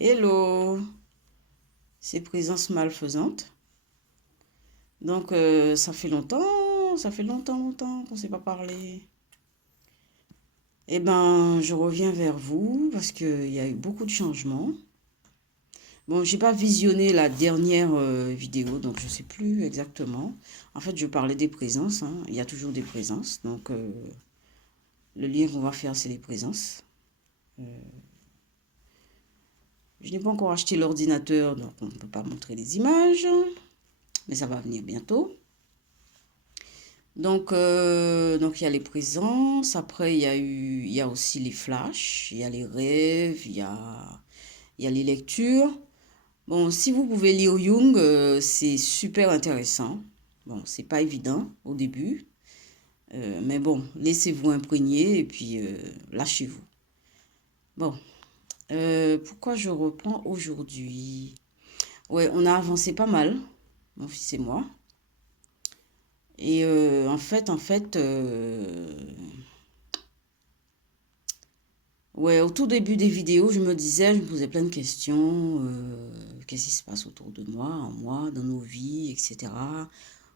Hello, c'est Présence Malfaisante. Donc, ça fait longtemps qu'on ne s'est pas parlé. Eh ben, je reviens vers vous parce qu'il y a eu beaucoup de changements. Bon, j'ai pas visionné la dernière vidéo, donc je sais plus exactement. En fait, je parlais des présences, hein. Il y a toujours des présences. Donc, le lien qu'on va faire, c'est les présences. Je n'ai pas encore acheté l'ordinateur, donc on ne peut pas montrer les images, mais ça va venir bientôt. Donc il y a les présences, après il y a aussi les flashs, il y a les rêves, il y a les lectures. Bon, si vous pouvez lire Jung, c'est super intéressant. Bon, c'est pas évident au début, mais bon, laissez-vous imprégner et puis lâchez-vous. Bon, pourquoi je reprends aujourd'hui? Ouais, on a avancé pas mal, mon fils et moi. Et ouais, au tout début des vidéos, je me posais plein de questions. Qu'est-ce qui se passe autour de moi, en moi, dans nos vies, etc.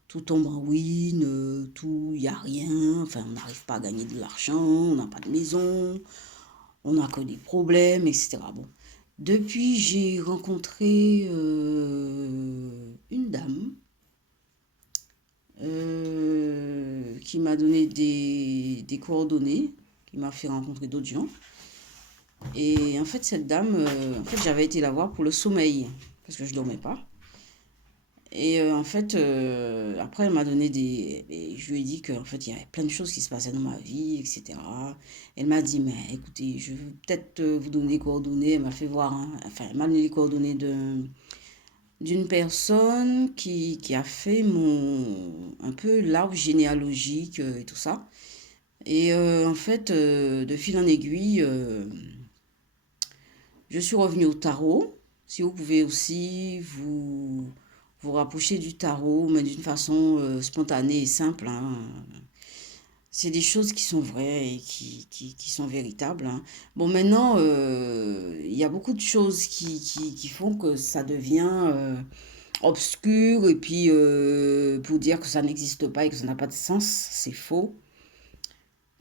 Tout tombe en ruine, tout, il n'y a rien. Enfin, on n'arrive pas à gagner de l'argent, on n'a pas de maison, on n'a que des problèmes, etc. Bon, depuis, j'ai rencontré une dame qui m'a donné des coordonnées, qui m'a fait rencontrer d'autres gens. Et en fait, cette dame, j'avais été la voir pour le sommeil, parce que je dormais pas. Et après, elle m'a donné des... et je lui ai dit qu'en fait, il y avait plein de choses qui se passaient dans ma vie, etc. Elle m'a dit, mais écoutez, je veux peut-être vous donner des coordonnées. Elle m'a fait voir, hein. Enfin, elle m'a donné les coordonnées d'une personne qui a fait un peu l'arbre généalogique et tout ça. Et de fil en aiguille, je suis revenue au tarot. Si vous pouvez aussi vous rapprocher du tarot, mais d'une façon spontanée et simple, hein. C'est des choses qui sont vraies et qui sont véritables, hein. Bon, maintenant, il y a beaucoup de choses qui font que ça devient obscur et puis pour dire que ça n'existe pas et que ça n'a pas de sens, c'est faux.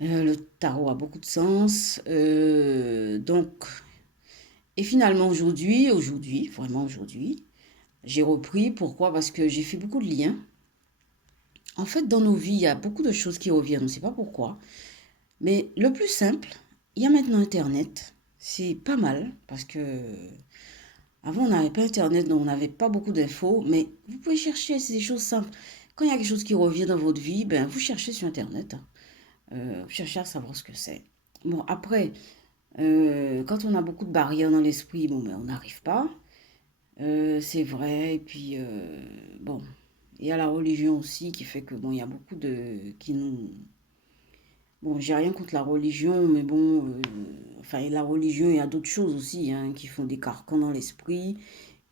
Le tarot a beaucoup de sens. Et finalement vraiment aujourd'hui, j'ai repris. Pourquoi? Parce que j'ai fait beaucoup de liens. En fait, dans nos vies, il y a beaucoup de choses qui reviennent, on ne sait pas pourquoi. Mais le plus simple, il y a maintenant Internet. C'est pas mal parce que avant on n'avait pas Internet, donc on n'avait pas beaucoup d'infos. Mais vous pouvez chercher, c'est des choses simples. Quand il y a quelque chose qui revient dans votre vie, ben vous cherchez sur Internet, hein. Vous cherchez à savoir ce que c'est. Bon, après, quand on a beaucoup de barrières dans l'esprit, bon, ben, on n'arrive pas. C'est vrai. Et puis, bon, il y a la religion aussi qui fait que, bon, il y a beaucoup de... qui nous... Bon, j'ai rien contre la religion, mais bon, enfin, la religion, il y a d'autres choses aussi, hein, qui font des carcans dans l'esprit,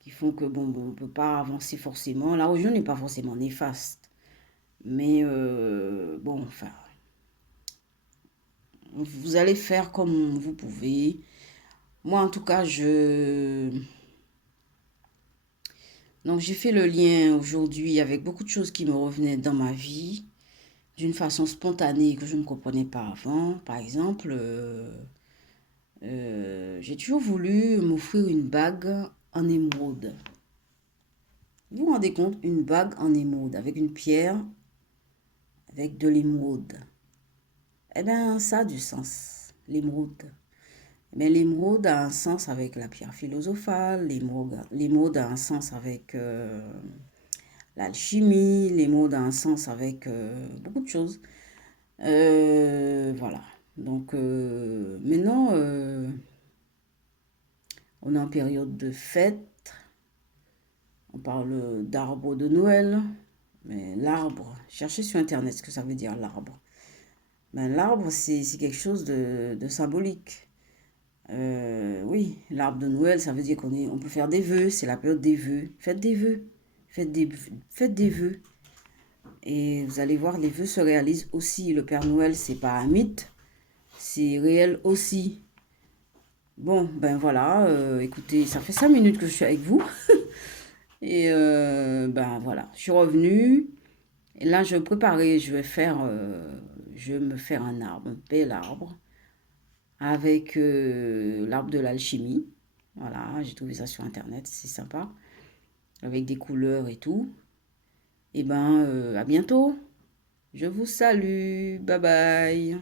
qui font que, bon, on peut pas avancer forcément. La religion n'est pas forcément néfaste, mais bon, enfin, vous allez faire comme vous pouvez. Moi, en tout cas, Donc, j'ai fait le lien aujourd'hui avec beaucoup de choses qui me revenaient dans ma vie d'une façon spontanée que je ne comprenais pas avant. Par exemple, j'ai toujours voulu m'offrir une bague en émeraude. Vous vous rendez compte, une bague en émeraude avec une pierre, avec de l'émeraude. Eh bien, ça a du sens, l'émeraude. Mais l'émeraude a un sens avec la pierre philosophale, l'émeraude a un sens avec l'alchimie, l'émeraude a un sens avec beaucoup de choses. Voilà. Donc maintenant, on est en période de fête. On parle d'arbre de Noël. Mais l'arbre, cherchez sur Internet ce que ça veut dire l'arbre. Ben, l'arbre, c'est quelque chose de symbolique. Oui, l'arbre de Noël, ça veut dire on peut faire des vœux. C'est la période des vœux. Faites des vœux. Faites des vœux. Et vous allez voir, les vœux se réalisent aussi. Le Père Noël, c'est pas un mythe. C'est réel aussi. Bon, ben voilà, écoutez, ça fait 5 minutes que je suis avec vous. Et ben voilà, je suis revenue. Et là, je vais préparer, je vais me faire un arbre, un bel arbre, avec l'arbre de l'alchimie. Voilà, j'ai trouvé ça sur Internet, c'est sympa, avec des couleurs et tout. Et ben, à bientôt. Je vous salue. Bye bye.